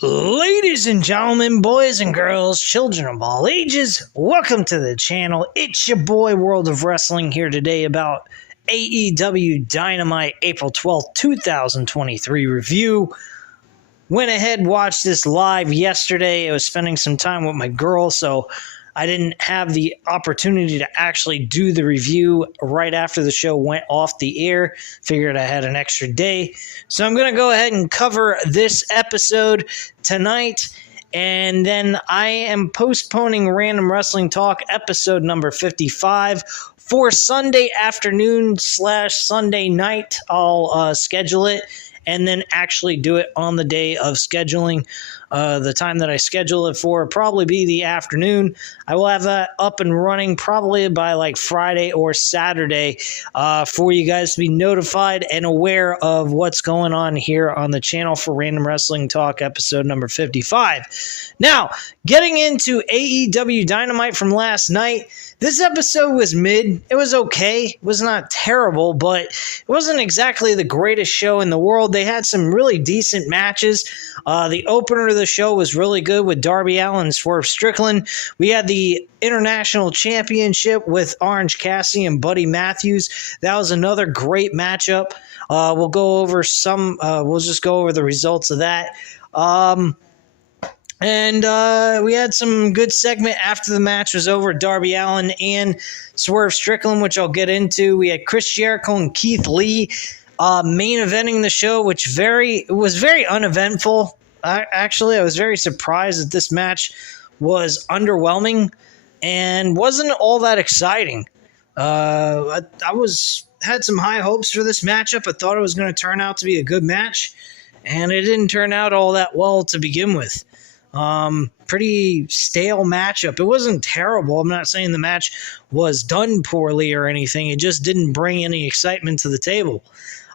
Ladies and gentlemen, boys and girls, children of all ages, welcome to the channel. It's your boy World of Wrestling here today about AEW Dynamite April 12th, 2023 review. Went ahead, watched this live yesterday. I was spending some time with my girl, so I didn't have the opportunity to actually do the review right after the show went off the air. Figured I had an extra day. So I'm going to go ahead and cover this episode tonight. And then I am postponing Random Wrestling Talk episode number 55 for Sunday afternoon / Sunday night. I'll schedule it and then actually do it on the day of scheduling. The time that I schedule it for will probably be the afternoon. I will have that up and running probably by like Friday or Saturday for you guys to be notified and aware of what's going on here on the channel for Random Wrestling Talk episode number 55. Now, getting into AEW Dynamite from last night, this episode was mid. It was okay. It was not terrible, but it wasn't exactly the greatest show in the world. They had some really decent matches. The opener of the show was really good with Darby Allin and Swerve Strickland. We had the International Championship with Orange Cassidy and Buddy Matthews. That was another great matchup. We'll go over we'll just go over the results of that. And we had some good segment after the match was over, Darby Allin and Swerve Strickland, which I'll get into. We had Chris Jericho and Keith Lee main eventing the show, which was very uneventful. Actually, I was very surprised that this match was underwhelming and wasn't all that exciting. I had some high hopes for this matchup. I thought it was going to turn out to be a good match, and it didn't turn out all that well to begin with. Pretty stale matchup. It wasn't terrible. I'm not saying the match was done poorly or anything. It just didn't bring any excitement to the table.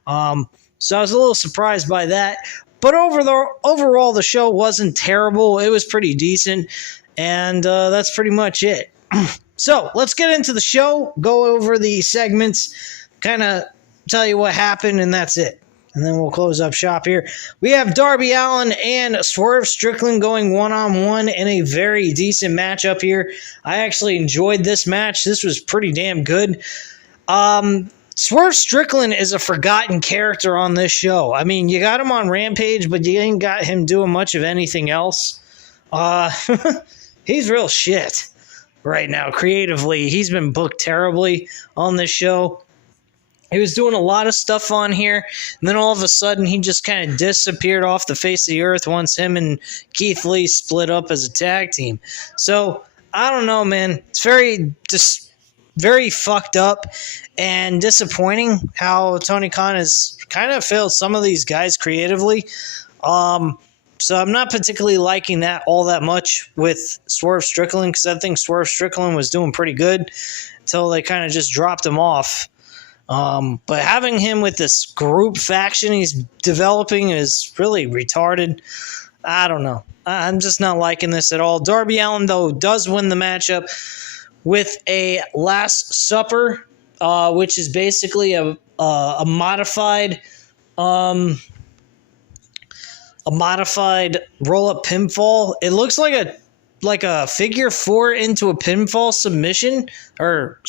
So I was a little surprised by that. But overall, the show wasn't terrible. It was pretty decent. And that's pretty much it. So let's get into the show, go over the segments, kind of tell you what happened, and that's it. And then we'll close up shop here. We have Darby Allin and Swerve Strickland going one-on-one in a very decent matchup here. I actually enjoyed this match. This was pretty damn good. Swerve Strickland is a forgotten character on this show. I mean, you got him on Rampage, but you ain't got him doing much of anything else. He's real shit right now, creatively. He's been booked terribly on this show. He was doing a lot of stuff on here, and then all of a sudden he just kind of disappeared off the face of the earth once him and Keith Lee split up as a tag team. So, I don't know, man. It's very fucked up and disappointing how Tony Khan has kind of failed some of these guys creatively. So I'm not particularly liking that all that much with Swerve Strickland, because I think Swerve Strickland was doing pretty good until they kind of just dropped him off. But having him with this group faction he's developing is really retarded. I don't know. I'm just not liking this at all. Darby Allin, though, does win the matchup with a Last Supper, which is basically a modified roll-up pinfall. It looks like a figure four into a pinfall submission, or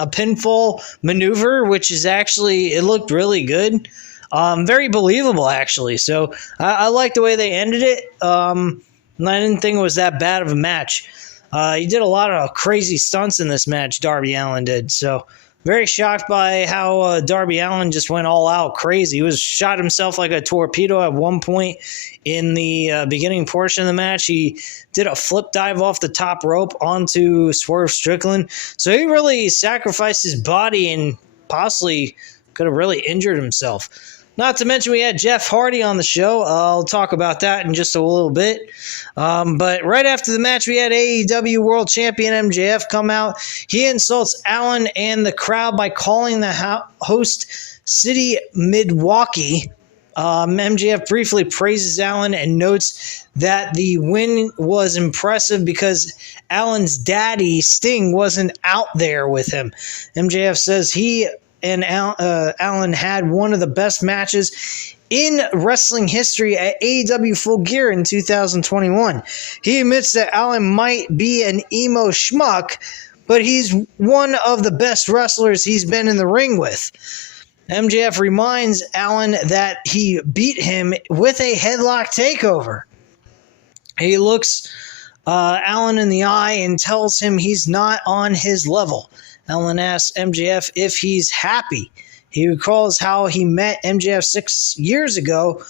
a pinfall maneuver, which is actually, it looked really good. Very believable, actually. So I like the way they ended it. And I didn't think it was that bad of a match. He did a lot of crazy stunts in this match, Darby Allin did. So very shocked by how Darby Allin just went all out crazy. He shot himself like a torpedo at one point in the beginning portion of the match. He did a flip dive off the top rope onto Swerve Strickland. So he really sacrificed his body and possibly could have really injured himself. Not to mention we had Jeff Hardy on the show. I'll talk about that in just a little bit. But right after the match, we had AEW World Champion MJF come out. He insults Allin and the crowd by calling the host City Milwaukee. MJF briefly praises Allin and notes that the win was impressive because Allin's daddy, Sting, wasn't out there with him. MJF says he and Allin had one of the best matches in wrestling history at AEW Full Gear in 2021. He admits that Allin might be an emo schmuck, but he's one of the best wrestlers he's been in the ring with. MJF reminds Allin that he beat him with a headlock takeover. He looks Allin in the eye and tells him he's not on his level. Allin asks MJF if he's happy. He recalls how he met MJF 6 years ago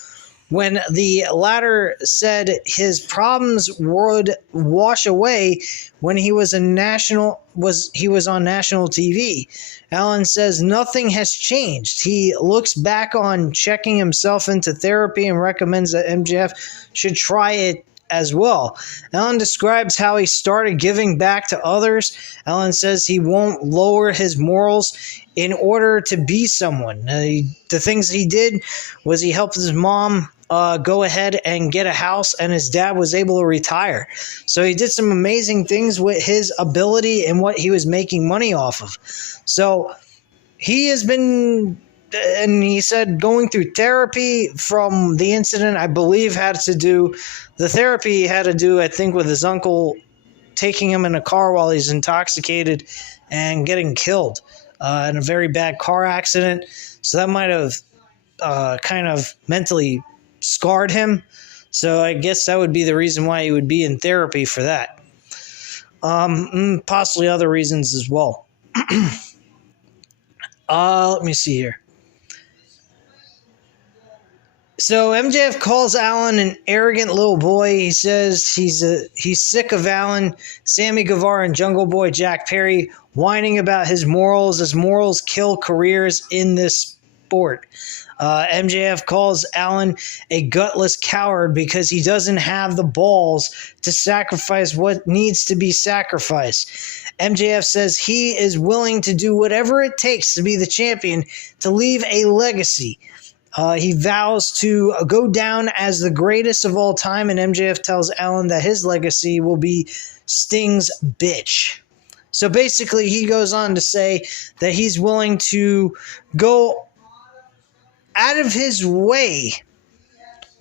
when the latter said his problems would wash away when he was on national TV. Allin says nothing has changed. He looks back on checking himself into therapy and recommends that MJF should try it as well. Allin describes how he started giving back to others. Allin says he won't lower his morals in order to be someone. The things he did was he helped his mom go ahead and get a house, and his dad was able to retire. So he did some amazing things with his ability and what he was making money off of. So he has been, and he said going through therapy from the incident, I believe the therapy had to do, I think, with his uncle taking him in a car while he's intoxicated and getting killed in a very bad car accident. So that might have kind of mentally scarred him. So I guess that would be the reason why he would be in therapy for that. Possibly other reasons as well. Let me see here. So MJF calls Allin an arrogant little boy. He says he's sick of Allin, Sammy Guevara, and Jungle Boy Jack Perry whining about his morals, as morals kill careers in this sport. MJF calls Allin a gutless coward because he doesn't have the balls to sacrifice what needs to be sacrificed. MJF says he is willing to do whatever it takes to be the champion, to leave a legacy. He vows to go down as the greatest of all time, and MJF tells Allin that his legacy will be Sting's bitch. So basically, he goes on to say that he's willing to go out of his way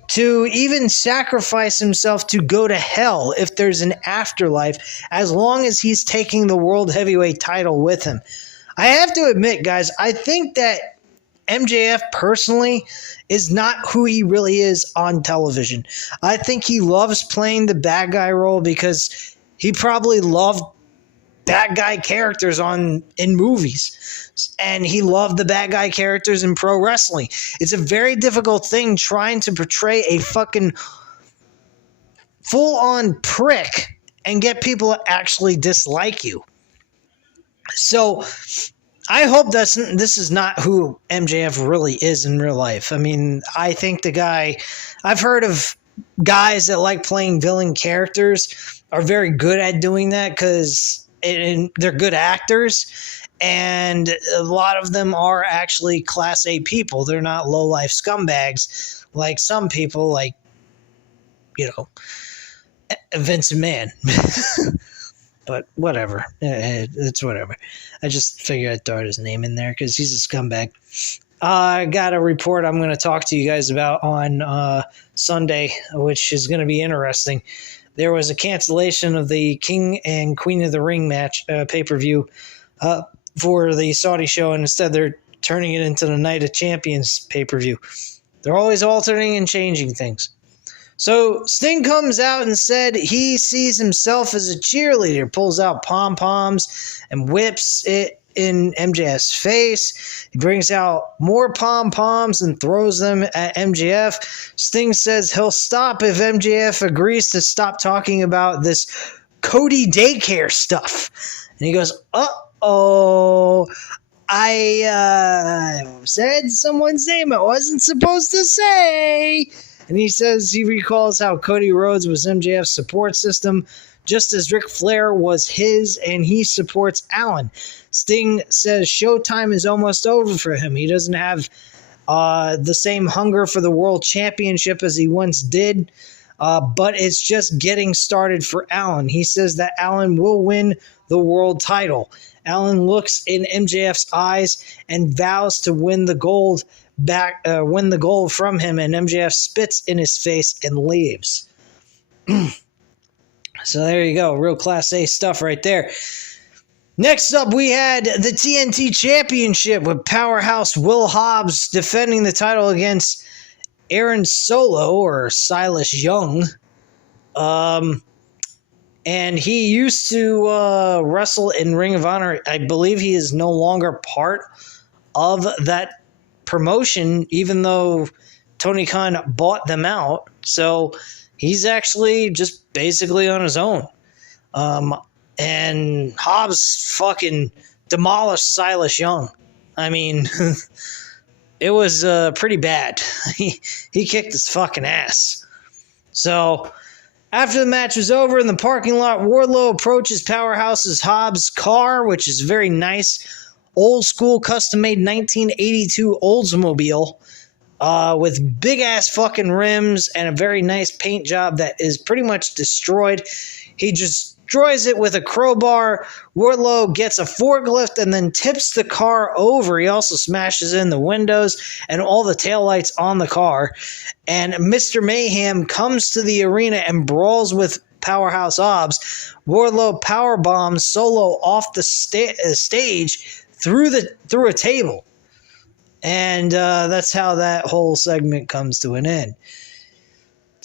to even sacrifice himself to go to hell if there's an afterlife, as long as he's taking the World Heavyweight title with him. I have to admit, guys, I think that MJF personally is not who he really is on television. I think he loves playing the bad guy role because he probably loved bad guy characters in movies, and he loved the bad guy characters in pro wrestling. It's a very difficult thing trying to portray a fucking full-on prick and get people to actually dislike you. So I hope this is not who MJF really is in real life. I mean, I think the guy, I've heard of guys that like playing villain characters are very good at doing that because they're good actors, and a lot of them are actually Class A people. They're not low-life scumbags like some people, like, Vince McMahon. But whatever. It's whatever. I just figured I'd throw his name in there because he's a scumbag. I got a report I'm going to talk to you guys about on Sunday, which is going to be interesting. There was a cancellation of the King and Queen of the Ring match pay-per-view for the Saudi show, and instead they're turning it into the Night of Champions pay-per-view. They're always alternating and changing things. So Sting comes out and said he sees himself as a cheerleader, pulls out pom-poms and whips it in MJF's face. He brings out more pom-poms and throws them at MJF. Sting says he'll stop if MJF agrees to stop talking about this Cody daycare stuff. And he goes, uh-oh, I said someone's name I wasn't supposed to say. And he says he recalls how Cody Rhodes was MJF's support system, just as Ric Flair was his, and he supports Allin. Sting says Showtime is almost over for him. He doesn't have the same hunger for the world championship as he once did, but it's just getting started for Allin. He says that Allin will win the world title. Allin looks in MJF's eyes and vows to win the gold win the gold from him, and MJF spits in his face and leaves. So there you go. Real Class A stuff right there. Next up, we had the TNT Championship with Powerhouse Will Hobbs defending the title against Aaron Solo, or Silas Young. And he used to wrestle in Ring of Honor. I believe he is no longer part of that promotion, even though Tony Khan bought them out. So he's actually just basically on his own. And Hobbs fucking demolished Silas Young. I mean, it was pretty bad. He kicked his fucking ass. So after the match was over in the parking lot, Wardlow approaches Powerhouse's Hobbs' car, which is very nice. Old school, custom-made 1982 Oldsmobile with big-ass fucking rims and a very nice paint job that is pretty much destroyed. He just destroys it with a crowbar. Wardlow gets a forklift and then tips the car over. He also smashes in the windows and all the taillights on the car. And Mr. Mayhem comes to the arena and brawls with Powerhouse Hobbs. Wardlow powerbombs Solo off the stage through a table. And that's how that whole segment comes to an end.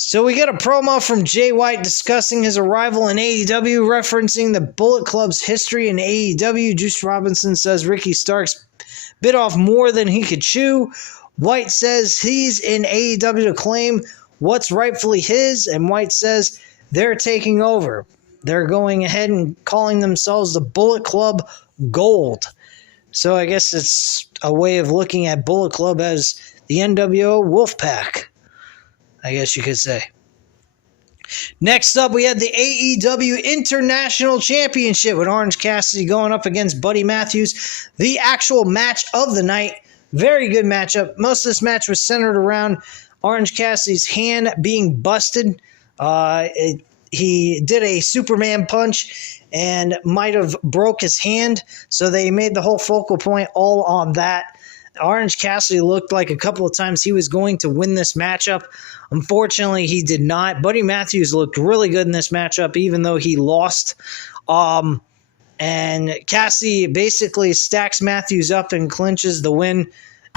So we get a promo from Jay White discussing his arrival in AEW, referencing the Bullet Club's history in AEW. Juice Robinson says Ricky Starks bit off more than he could chew. White says he's in AEW to claim what's rightfully his, and White says they're taking over. They're going ahead and calling themselves the Bullet Club Gold. So I guess it's a way of looking at Bullet Club as the NWO Wolfpack, I guess you could say. Next up, we had the AEW International Championship with Orange Cassidy going up against Buddy Matthews. The actual match of the night. Very good matchup. Most of this match was centered around Orange Cassidy's hand being busted. He did a Superman punch and might have broke his hand, so they made the whole focal point all on that. Orange Cassidy looked like a couple of times he was going to win this matchup. Unfortunately, he did not. Buddy Matthews looked really good in this matchup, even though he lost. And Cassidy basically stacks Matthews up and clinches the win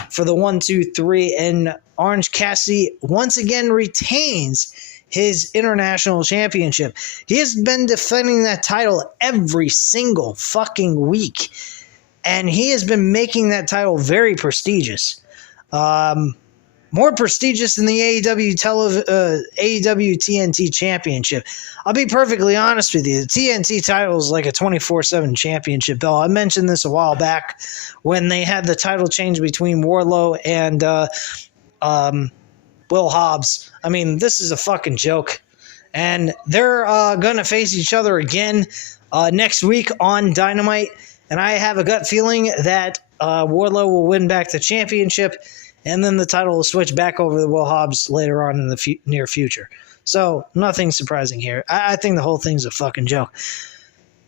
for the 1-2-3. And Orange Cassidy once again retains his international championship. He has been defending that title every single fucking week. And he has been making that title very prestigious. More prestigious than the AEW TNT Championship. I'll be perfectly honest with you. The TNT title is like a 24/7 championship belt. I mentioned this a while back when they had the title change between Wardlow and Will Hobbs. I mean, this is a fucking joke. And they're going to face each other again next week on Dynamite. And I have a gut feeling that Wardlow will win back the championship, and then the title will switch back over to Will Hobbs later on in the near future. So, nothing surprising here. I think the whole thing's a fucking joke.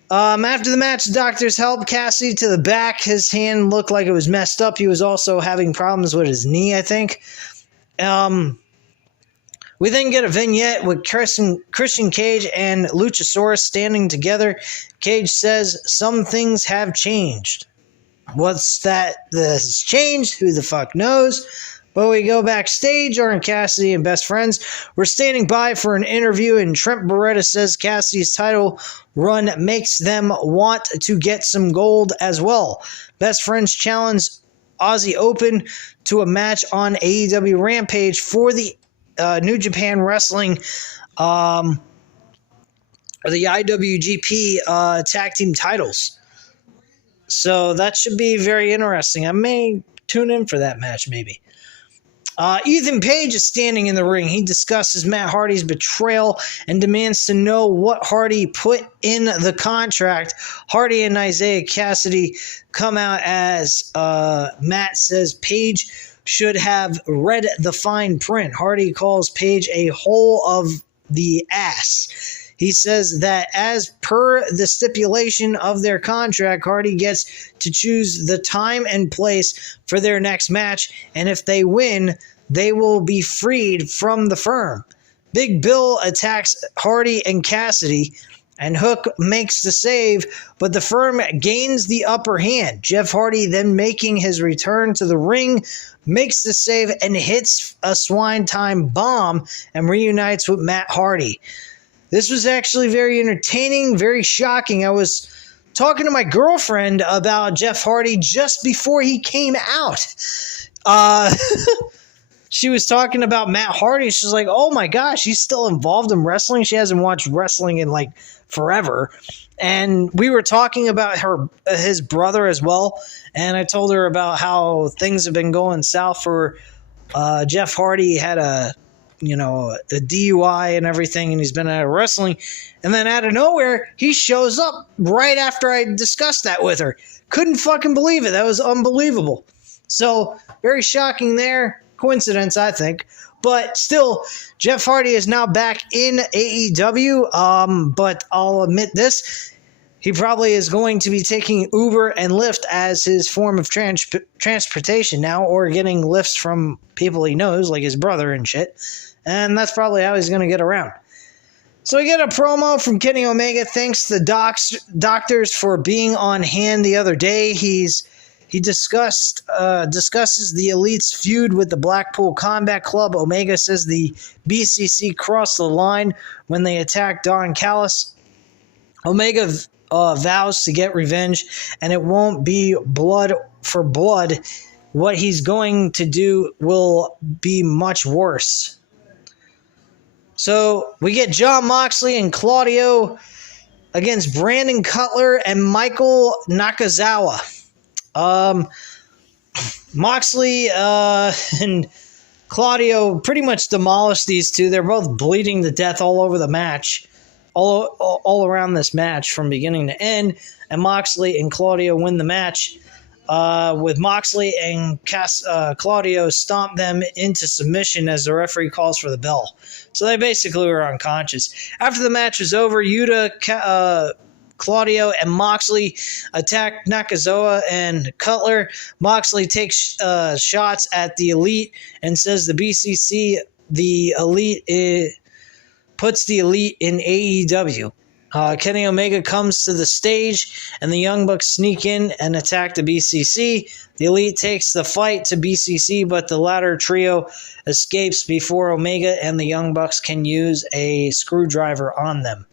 After the match, doctors helped Cassidy to the back. His hand looked like it was messed up. He was also having problems with his knee, I think. We then get a vignette with Christian Cage and Luchasaurus standing together. Cage says, "Some things have changed." What's that has changed? Who the fuck knows? But we go backstage. Orange Cassidy and Best Friends were standing by for an interview, and Trent Beretta says Cassidy's title run makes them want to get some gold as well. Best Friends challenge Aussie Open to a match on AEW Rampage for the New Japan Wrestling, or the IWGP tag team titles. So that should be very interesting. I may tune in for that match, maybe. Ethan Page is standing in the ring. He discusses Matt Hardy's betrayal and demands to know what Hardy put in the contract. Hardy and Isaiah Cassidy come out as Matt says Page should have read the fine print. Hardy calls Page a hole of the ass. he says that as per the stipulation of their contract, Hardy gets to choose the time and place for their next match, and if they win, they will be freed from the firm. Big Bill attacks Hardy and Cassidy, and Hook makes the save, but the firm gains the upper hand. Jeff Hardy, then making his return to the ring, makes the save and hits a Swine Time bomb and reunites with Matt Hardy. This was actually very entertaining, very shocking. I was talking to my girlfriend about Jeff Hardy just before he came out. She was talking about Matt Hardy. She's like, oh my gosh, he's still involved in wrestling. She hasn't watched wrestling in like forever. And we were talking about his brother as well. And I told her about how things have been going south for Jeff Hardy. Had a DUI and everything, and he's been out of wrestling. And then out of nowhere, he shows up right after I discussed that with her. Couldn't fucking believe it. That was unbelievable. So very shocking there. Coincidence, I think. But still, Jeff Hardy is now back in AEW. But I'll admit this. He probably is going to be taking Uber and Lyft as his form of transportation now, or getting lifts from people he knows, like his brother and shit. And that's probably how he's going to get around. So we get a promo from Kenny Omega. Thanks to the doctors for being on hand the other day. He discusses the Elite's feud with the Blackpool Combat Club. Omega says the BCC crossed the line when they attacked Don Callis. Omega vows to get revenge, and it won't be blood for blood. What he's going to do will be much worse. So we get Jon Moxley and Claudio against Brandon Cutler and Michael Nakazawa. Moxley and Claudio pretty much demolished these two. They're both bleeding to death all over the match, all around this match from beginning to end. And Moxley and Claudio win the match. With Moxley and Claudio stomp them into submission as the referee calls for the bell. So they basically were unconscious. After the match was over, Yuta, Claudio, and Moxley attack Nakazawa and Cutler. Moxley takes shots at the Elite and says the BCC, the Elite, puts the Elite in AEW. Kenny Omega comes to the stage, and the Young Bucks sneak in and attack the BCC. The Elite takes the fight to BCC, but the latter trio escapes before Omega and the Young Bucks can use a screwdriver on them.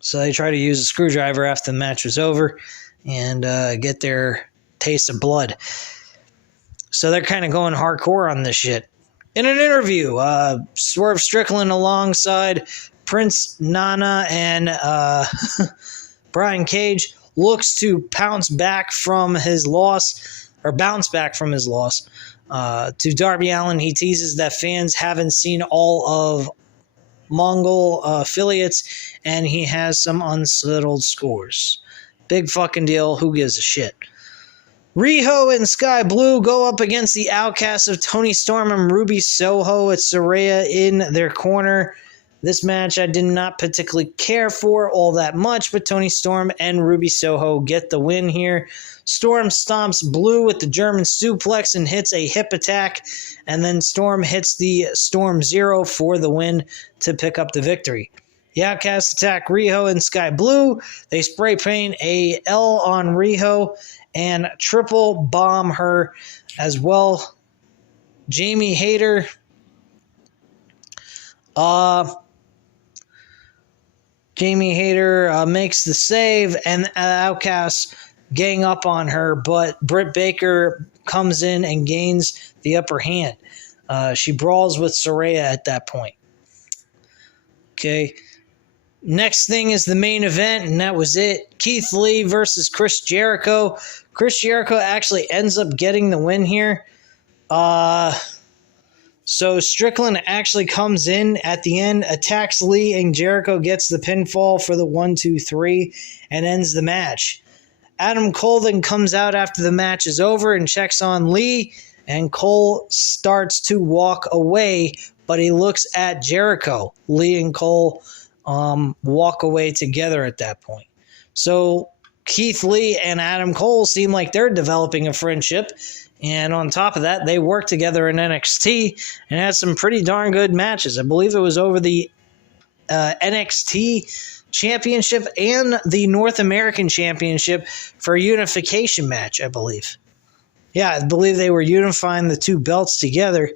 So they try to use a screwdriver after the match was over and get their taste of blood. So they're kind of going hardcore on this shit. In an interview, Swerve Strickland alongside Prince Nana and Brian Cage looks to bounce back from his loss to Darby Allin. He teases that fans haven't seen all of Mongol affiliates, and he has some unsettled scores. Big fucking deal. Who gives a shit? Riho and Sky Blue go up against the Outcasts of Tony Storm and Ruby Soho. It's Saraya in their corner. This match I did not particularly care for all that much, but Tony Storm and Ruby Soho get the win here. Storm stomps Blue with the German suplex and hits a hip attack, and then Storm hits the Storm Zero for the win to pick up the victory. The Outcasts attack Riho and Sky Blue. They spray paint a L on Riho and triple bomb her as well. Jamie Hayter makes the save, and Outcasts gang up on her, but Britt Baker comes in and gains the upper hand. She brawls with Saraya at that point. Okay. Next thing is the main event, and that was it. Keith Lee versus Chris Jericho. Chris Jericho actually ends up getting the win here. So Strickland actually comes in at the end, attacks Lee, and Jericho gets the pinfall for the 1-2-3 and ends the match. Adam Cole then comes out after the match is over and checks on Lee, and Cole starts to walk away, but he looks at Jericho. Lee and Cole walk away together at that point. So Keith Lee and Adam Cole seem like they're developing a friendship. And on top of that, they worked together in NXT and had some pretty darn good matches. I believe it was over the NXT Championship and the North American Championship for a unification match, I believe. Yeah, I believe they were unifying the two belts together,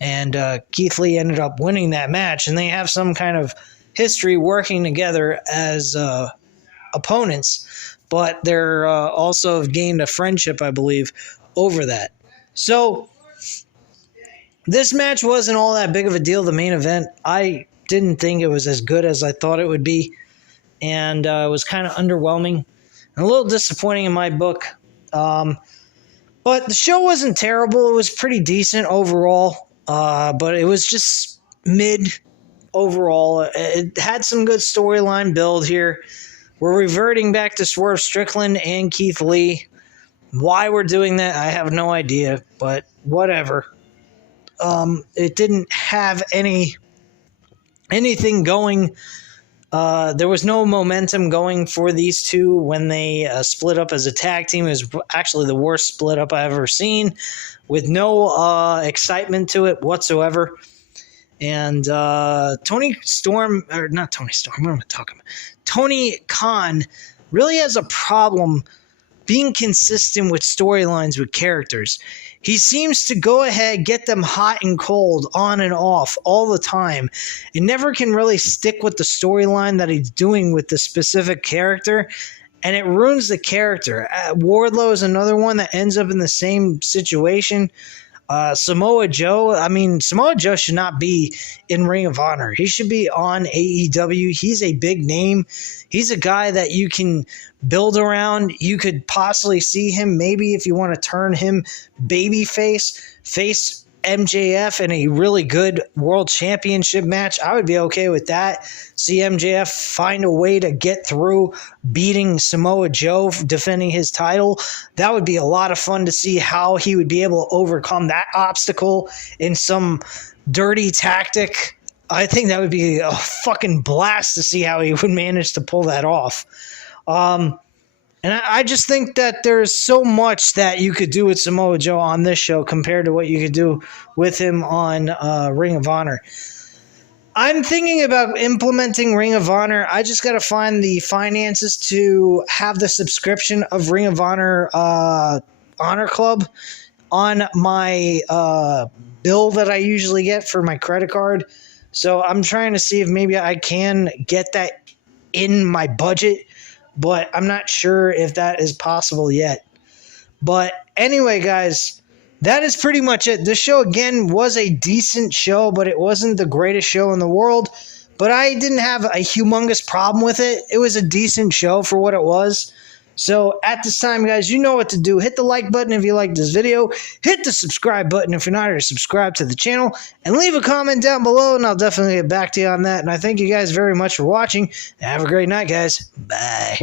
and Keith Lee ended up winning that match, and they have some kind of history working together as opponents, but they're also have gained a friendship, I believe, over that. So this match wasn't all that big of a deal, the main event. I didn't think it was as good as I thought it would be, and it was kind of underwhelming and a little disappointing in my book. But the show wasn't terrible. It was pretty decent overall, but it was just mid overall. It had some good storyline build here. We're reverting back to Swerve Strickland and Keith Lee. Why we're doing that, I have no idea, but whatever. It didn't have anything going. There was no momentum going for these two when they split up as a tag team. It was actually the worst split up I've ever seen, with no excitement to it whatsoever. And Tony Khan really has a problem being consistent with storylines with characters. He seems to go ahead, get them hot and cold, on and off all the time, and never can really stick with the storyline that he's doing with the specific character, and it ruins the character. Wardlow is another one that ends up in the same situation. Samoa Joe should not be in Ring of Honor. He should be on AEW. He's a big name. He's a guy that you can build around. You could possibly see him, maybe if you want to turn him babyface, face MJF in a really good world championship match. I would be okay with that. See MJF find a way to get through beating Samoa Joe, defending his title. That would be a lot of fun to see how he would be able to overcome that obstacle in some dirty tactic. I think that would be a fucking blast to see how he would manage to pull that off. And I just think that there's so much that you could do with Samoa Joe on this show compared to what you could do with him on Ring of Honor. I'm thinking about implementing Ring of Honor. I just got to find the finances to have the subscription of Ring of Honor Honor Club on my bill that I usually get for my credit card. So I'm trying to see if maybe I can get that in my budget, but I'm not sure if that is possible yet. But anyway, guys, that is pretty much it. This show, again, was a decent show, but it wasn't the greatest show in the world. But I didn't have a humongous problem with it. It was a decent show for what it was. So at this time, guys, you know what to do. Hit the like button if you like this video. Hit the subscribe button if you're not already subscribed to the channel. And leave a comment down below, and I'll definitely get back to you on that. And I thank you guys very much for watching. Have a great night, guys. Bye.